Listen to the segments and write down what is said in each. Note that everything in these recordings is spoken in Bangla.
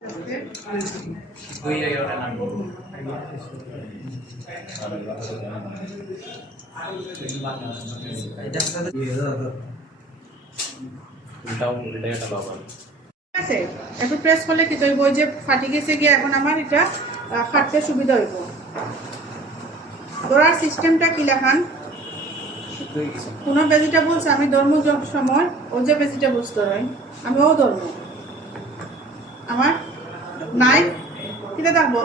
আছে একটু প্রেস করলে কি হইব যে ফাটি গেছে গিয়ে এখন আমার এটা কাটতে সুবিধা হইব। ধরার সিস্টেমটা কি লেখান, কোনো ভেজিটেবলস আমি ধর্ম সময় ও যে ভেজিটেবলস ধরেন আমি ও ধর্ম আমার নাইফ কিটা থাকবো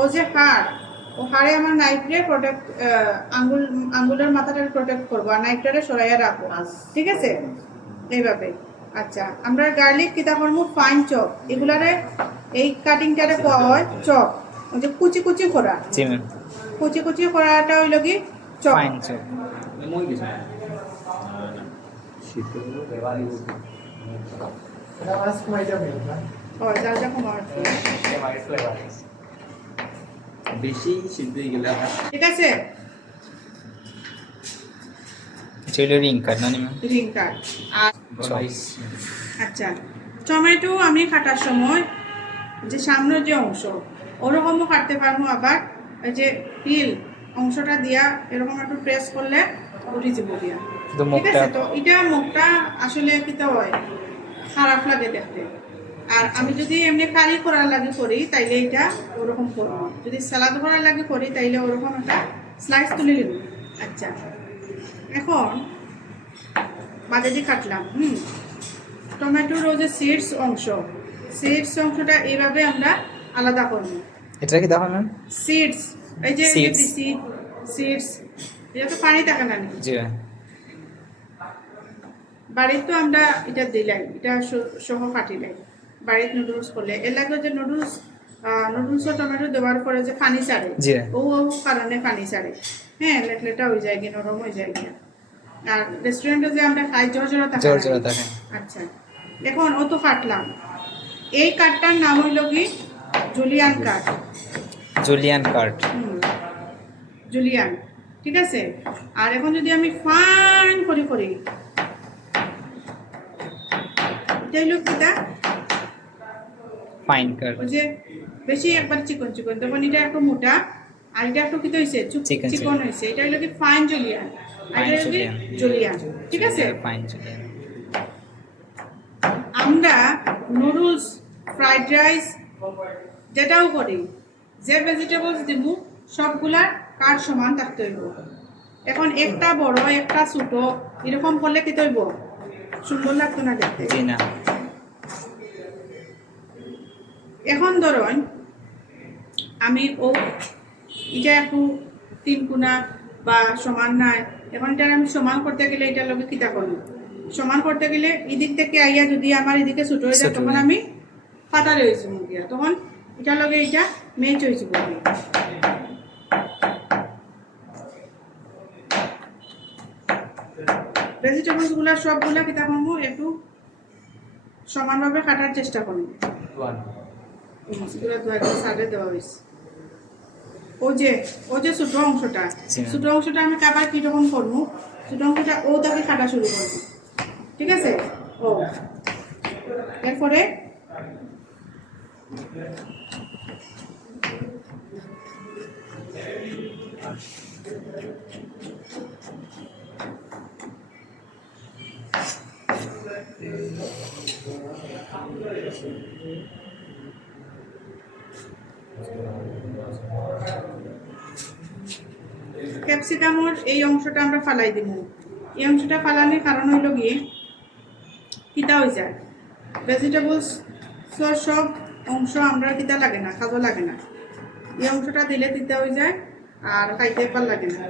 ও যে হাড় ও হাড়ে আমার নাইফরে প্রোটেক্ট আঙ্গুলের মাথাটাকে প্রোটেক্ট করবো আর নাইফটারে সরাইয়া রাখবো, ঠিক আছে এইভাবে। আচ্ছা আমরা গার্লিক কিতা করবো ফাইন চপ, এগুলারে এই কাটিংটারে পাওয়া হয় চপ, ওই যে কুচি কুচি করা কুচি কুচি করাটা হইল কি চপ। ফাইন চপ ঠিক আছে। আচ্ছা টমেটো আমি কাটার সময় যে সামনের যে অংশ ওরকমও কাটতে পারবো, আবার এই যে পিল অংশটা দিয়া এরকম একটু প্রেস করলে উঠে যাবো দিয়া, ঠিক আছে। তো এটা মুখটা আসলে কিতা হয় খারাপ লাগে দেখতে, আর আমি যদি এমনি কারি করার লাগে করি তাইলে এটা ওরকম করবো, যদি সালাদ করার লাগে করি তাইলে ওরকম একটা স্লাইস তুলে নিব। আচ্ছা এখন বাদে দিয়ে কাটলাম টমেটোর যে সিডস অংশটা এইভাবে আমরা আলাদা করব। এটা কি দেখো ম্যাম সিডস এই যে সিডস এটা তো পানি থাকে না জি বাড়িতে তো আমরা এটা দিলাই, এটা সহ কাটিলাই বাড়িতে নুডলস করলে এর লাগে যে নুডলস ও টমেটো দেওয়ার পরে যে পানি ছাড়ে ও কারণে পানি ছাড়ে, হ্যাঁ লেটলেটা হয়ে যায় কি নরম হয়ে যায় কি। আর রেস্টুরেন্টে যে আমরা খাই জর্জরা থাকে। আচ্ছা এখন ও তো কাটলাম, এই কাঠটার নাম হইল কি জুলিয়ান কাঠ। জুলিয়ান, ঠিক আছে। আর এখন যদি আমি ফাইন করে করি এটা হইল কিটা ফাইন কাট, ওই যে বেশি একবার চিকন চিকন তখন এটা একটু মোটা আর এটা একটু কি হইছে চিকন হইছে, এটা হইল কি ফাইন জুলিয়ান আর এটা হইল কি জুলিয়ান, ঠিক আছে। ফাইন জুলিয়ান আমরা নুডলস ফ্রাইড রাইস যেটাও করি যে ভেজিটেবলস দিব সবগুলার কাঠ সমান থাকতে হইব। এখন একটা বড় একটা ছোট এরকম করলে কি হইব সুন্দর লাগতো না দেখতে। এখন ধরুন আমি এটা একটু 3 কোনা বা সমান নাই, এখন এটা আমি সমান করতে গেলে এটার লগে কিতা করব, সমান করতে গেলে এদিক থেকে আইয়া যদি আমার এদিকে ছোট হয়ে যায় তখন আমি পাতা রয়েছি মুখিয়া, তখন এটার লগে এটা ম্যাচ হয়েছে বলি। ভেজিটেবলস গুলা সবগুলা কিতা করবো একটু সমানভাবে কাটার চেষ্টা করবো। দেওয়া হয়েছে ও যে ছোট অংশটা আমি কাবার কিরকম করবো, ছোট অংশটা ও তাকে কাটা শুরু করবো, ঠিক আছে। ও এরপরে ক্যাপসিকামর এই অংশটা আমরা ফালাই দিব। এই অংশটা ফালানোর কারণ হইল গিয়ে কিতা হয়ে যায় ভেজিটেবলস সব অংশ আমরা কিতা লাগে না খাজো লাগে না, এই অংশটা দিলে তিতা হয়ে যায় আর খাইতে ভাল লাগে না।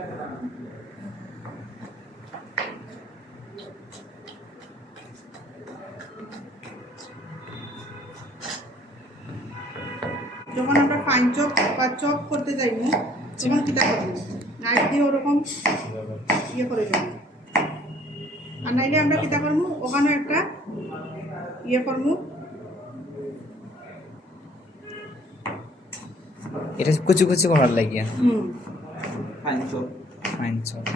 যখন আমরা ফাইন চপ বা চপ করতে যাইব তখন কিতা করবো নাইফ দিয়ে ওরকম ইয়ে করে যাবো, আর নাইলে আমরা কিতা করবো ওখানে একটা ইয়ে করবো, এটা কুচি কুচি করার লাগিয়া ফাইন চপ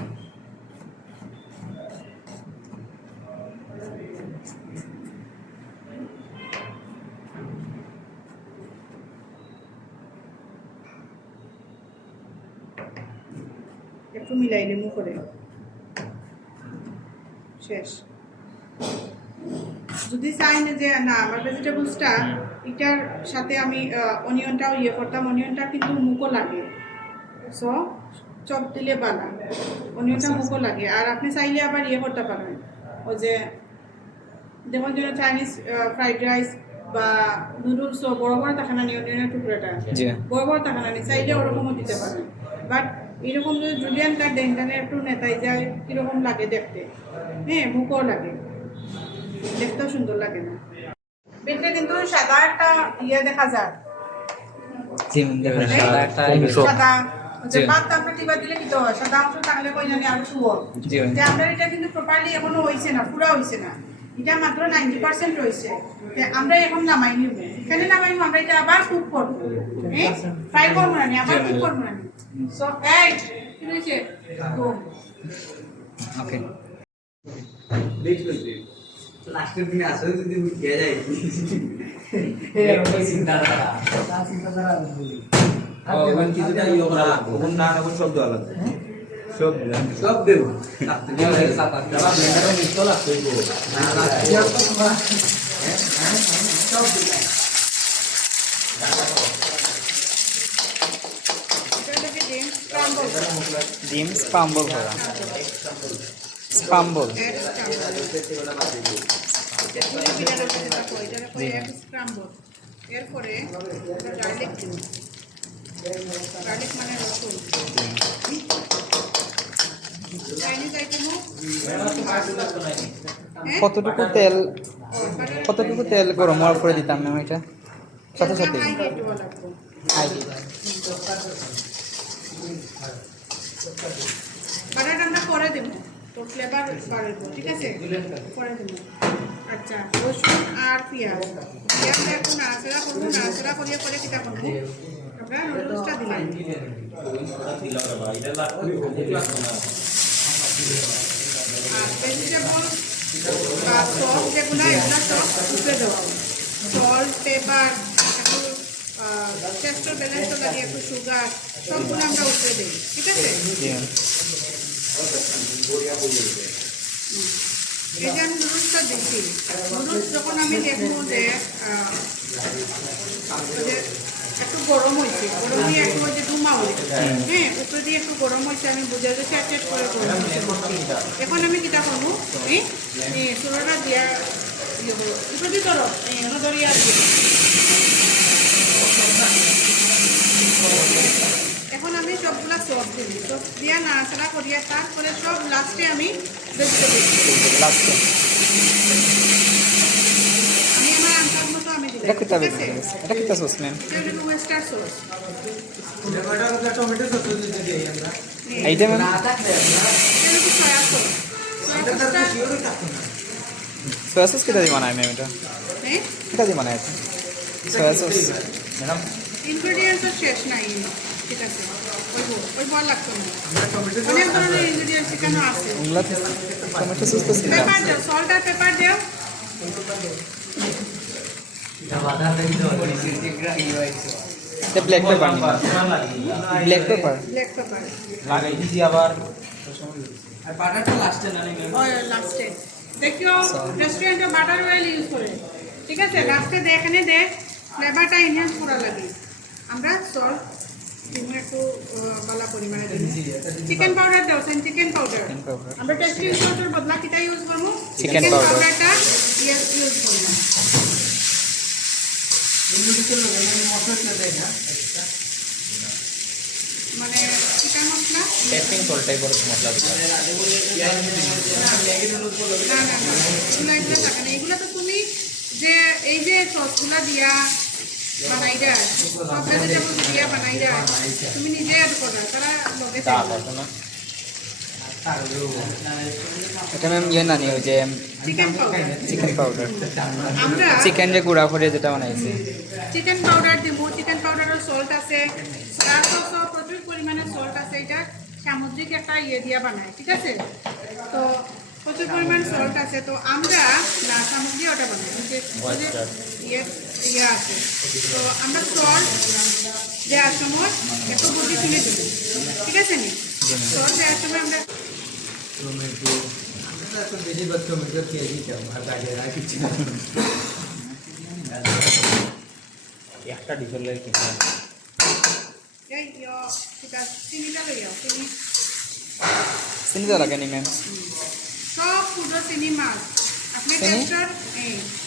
একটু মিলাইলে মুখ করে শেষ। যদি চাই না যে না আমার ভেজিটেবলসটা এটার সাথে আমি অনিয়নটাও ইয়ে করতাম, অনিয়নটা কিন্তু মুখও লাগে, সো চপ দিলে বালা অনিয়নটা মুখও লাগে। আর আপনি চাইলে আবার ইয়ে করতে পারেন, ওই যে যেমন যেন চাইনিজ ফ্রাইড রাইস বা নুডলস বড় বড় থাকে না অনিয়নের টুকরোটা, জি বড় বড় থাকে না, চাইলে ওরকমও দিতে পারেন। বাট এরকম যদি জুলিয়ান কাট দেন তাহলে একটু নেতাই যায় কীরকম লাগে দেখতে, হ্যাঁ মুখও লাগে, দেখতেও সুন্দর লাগে না। বেটে কিন্তু সাদা একটা ইয়ে দেখা যায়, জি দেখুন হ্যাঁ? সাদা একটা সাদা যে জি। ভাত আমরা টিবা দিলে কি হয়, সাদা অংশ থাকলে কই জানি আর শুয়ো জি যে আমরা এটা কিন্তু প্রপারলি এখনো হইছে না, পুরা হইছে না, এটা মাত্র 90% রয়েছে। আমরা এখন নামাই নিব, এখানে নামাই আমরা এটা আবার কুক করব, হ্যাঁ ফ্রাই করব না, আবার কুক করব না। সো এই কি হইছে তো ওকে লাস্টের দিনে আসলে যদি উঠে যায় কিছুটা ইয়ে করা ওখান না ওখান সব দেওয়া লাগবে সব দেব ব্লেন্ডারও মিক্স লাগবে ডিম স্ক্রাম্বল করা স্ক্রাম্বল এরপরে গার্লিক দিব, গার্লিক মানে রসুন, চাইনিজ আইটেমও কতটুকু তেল গরম হওয়ার করে দিতাম ম্যাম এটা সাথে সাথে আইডি বাটাটা আমরা করে দেবো, তো ফ্লেভার বাড়বে, ঠিক আছে করে দেবো। আচ্ছা রসুন আর পেঁয়াজ পেঁয়াজটা একটু নাড়াচাড়া করবো, নাড়াচাড়া করিয়ে পরে কিটা করবো আমরা নুডলসটা দিলাম, আর ভেজিটেবল বা সস যেগুলো এগুলো সব উপরে দেওয়া, সল্ট পেপার একটু টেস্টের ব্যালেন্সও লাগে, একটু সুগার সবগুলো আমরা উপরে দিই, ঠিক আছে। এই যে আমি নুডলসটা দিচ্ছি, নুডলস যখন আমি দেখবো যে একটু গরম হয়েছে, গরম দিয়ে একটু ওই যে ডুমা হয়েছে, হ্যাঁ উপরে দিয়ে একটু গরম হয়েছে, আমি বুঝে যে চেক করে গরম হয়েছে। এখন আমি কিটা করবো এই চুলাটা দিয়া ইয়ে করবো উপরে দিয়ে ধরো ধরিয়া এখন আমি সবগুলা সস দিই, সস দিয়া নাড়াচাড়া করিয়া তারপরে সব লাস্টে আমি ভেজিটেবল আমি আমার আনসার মতো আমি দিলাম, এটা কিতা ঠিক আছে? এটা কিতা সস ম্যাম এটা হলো ওয়েস্টার সস, এইটা ম্যাম এটা হলো সয়া সস, সয়া সস কিতা দিয়ে বানায় ম্যাম এটা হ্যাঁ কিতা দিয়ে বানায় এটা সয়া সস ম্যাডাম ইনগ্রেডিয়েন্টসের শেষ নাই, ঠিক আছে ওই বল লাগতো না, অনেক ধরনের ইনগ্রেডিয়েন্টস এখানে আছে। ওগুলা টমেটো সস তো ছিল পেপার দাও, সল্ট আর পেপার দাও, এটা ব্ল্যাক পেপার নি ব্ল্যাক পেপার ব্ল্যাক পেপার লাগাই দিছি আবার আর বাটারটা লাস্টে না নেই অয়েল লাস্টে দেখিও রেস্টুরেন্টে বাটার অয়েল ইউজ করে, ঠিক আছে লাস্টে এখানে দেখ ফ্লেভারটা এনহ্যান্স করা লাগে। আমরা সল্ট দিমু একটু ভালো পরিমাণে দিই, চিকেন পাউডার দাও, চিকেন পাউডার আমরা টেস্টি সল্টের বদলা কিটা ইউজ করব, চিকেন চিকেন পাউডার পাউডারটা ইউজ করব। মানে চিকেন মশলা টেস্টিং সল্ট টাইপের মশলা দিতে না এগুলো থাকে না, এগুলো তো তুমি যে এই যে সসগুলা দিয়া বানাইরা সব ভেজিটেবল দিয়া বানাইরা তুমি নিজে অ্যাড করো, তারা লগে এটা ম্যাম ইয়ে নানি ওই যে চিকেন পাউডার চিকেন পাউডার আমরা চিকেন যে গুঁড়া করে যেটা বানাইছে চিকেন পাউডার দিব, চিকেন পাউডারের সল্ট আছে, তার সসও প্রচুর পরিমাণে সল্ট আছে, এটা সামুদ্রিক একটা ইয়ে দিয়া বানায়, ঠিক আছে তো প্রচুর পরিমাণ সল্ট আছে, তো আমরা না সামুদ্রিক ওটা বানাই যে ইয়ে আছে। তো আমরা সল্ট দেওয়ার সময় একটু বুঝি শুনে দেবো, ঠিক আছে নি? সল্ট দেওয়ার সময় আমরা বেশিরভাগ টমেটো খেয়ে দিতাম আর কাজে রাখছি একটা ডিজেল লাগে এই ঠিক আছে, চিনিটা লইও, চিনি চিনি দেওয়া লাগে নি ম্যাম? সব ফুডো চিনি মাছ। আপনি চিনি?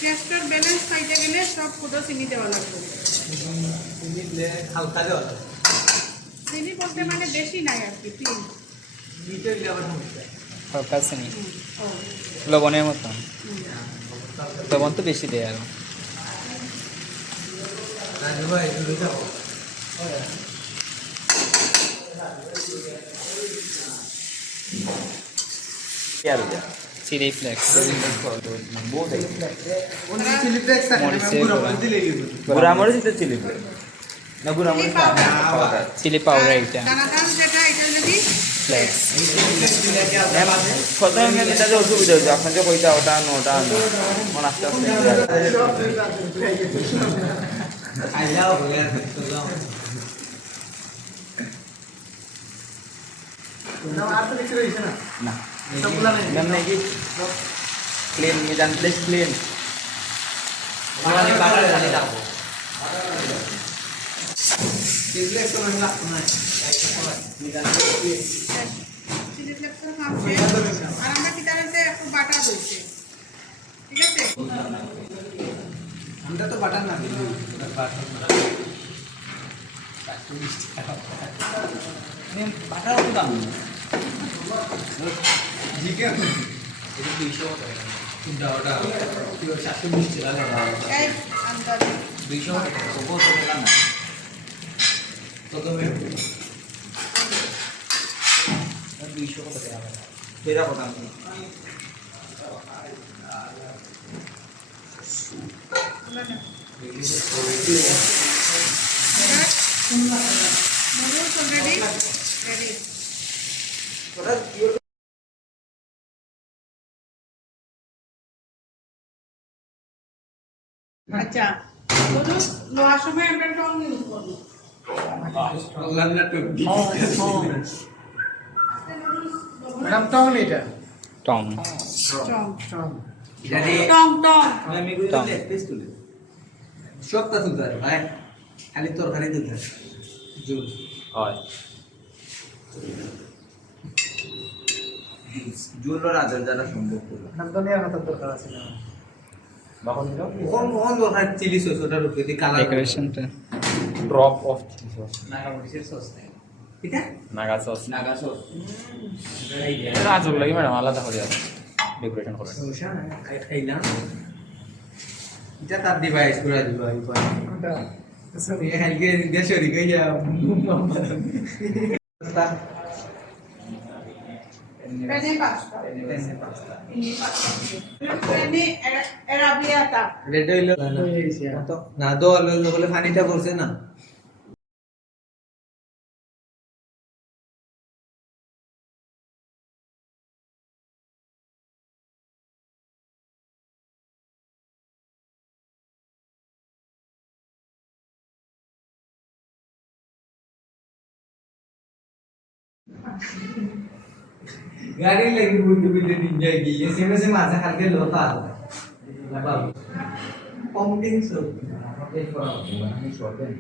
টেস্টার ব্যালেন্স পাইতে গেলে সব ফুডো চিনি দেওয়া লাগবে। হালকা দেওয়া চিনি বলতে মানে বেশি নাই আর কি, প্লিজ। মিটে দিলে আবার সমস্যা হালকা চিনি, ও লবণের মতো। লবণ তো বেশি দেয় আর রাজু ভাই তুমি যাও চিলি ফ্লেক্স, চিলি ফ্লেক্স মরিচের পুরো গুঁড়া। দিলে গিয়ে গুড়া মরিচ এটা চিলি ফ্লেক্স না গুড়া মরিচ পাউডার চিলি পাউডার এটা দানাদার যেটা এটা যদি ফ্লেক্স। প্রথমে মেন এটা যে অসুবিধা হয়েছে আপনাকে কইটা ওটা আনো ওটা আনো মন আস্তে আস্তে আইলাও বলে তো যাও না আর তো কিছু রইছে না না সবগুলা নেই মেম নাকি ক্লিন মিজান প্লেস ক্লিন মানে বাটার খালি দাও চিলি ফ্লেক্স তো না মিজান চিলি ফ্লেক্সের খাচ্ছে। আর আমরা কি তারাতে একটু বাটার হয়েছে, ঠিক আছে? আমরা তো বাটার না দিই বাটার বাটার তো দাম জিকে এটা 200 টাকা কিন্তু ওটা 720 টাকা এই আন্দাজে 200 টাকা ওপর তো না তো তুমি 200 টাকা সেটা কথা আমি নুডলস অলরেডি রেডি। আচ্ছা, নুডলস লোয়ার সময় আমরা টং ইউজ করবো। ম্যাডাম টাউন এটা টং টং জানি টং টং আমি এগুলো প্লেস তুলে সবটা তুলতে ভাই খালি তরকারি তুলতে জুল হয় জুলর আদর যারা সম্ভব করলো নাম তো নেওয়ার মতো দরকার আছে না বাখন দিল কোন কোন দরকার চিলি সস ওটার উপরে দি কালার ডেকোরেশনটা drop of chilli sauce Naga মরিচের সস নাই এটা নাগা সস নাগা সস এটা আজব লাগে ম্যাডাম আলাদা করে আছে ডেকোরেশন করে সমস্যা নাই খাইলাম এটা তার ডিভাইস করে দিব এই পর কোনটা সরি কালকে দেশরি কইয়া পেনে পাস্তা পেনে এরাবিয়াটা রেড হইল না তো আলো বলে পানিটা পড়ছে না गाड़ी लगी बुद्ध बुद्ध दिन जाएगी ये सेवे से माझा हल्के लोटा आता पंपिंग सो एक बार আমি শর্ট দেন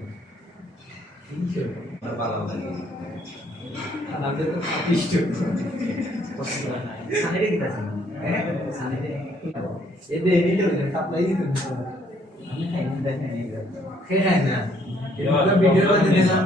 আর ভালো লাগে আমাদের তো পিষ্ট সানিরে কি আছে হ্যাঁ সানিরে এই দে এই তো সাপ্লাই দিতে আমি খাই না দেখেন এই খাই না ভিডিও করে দিলাম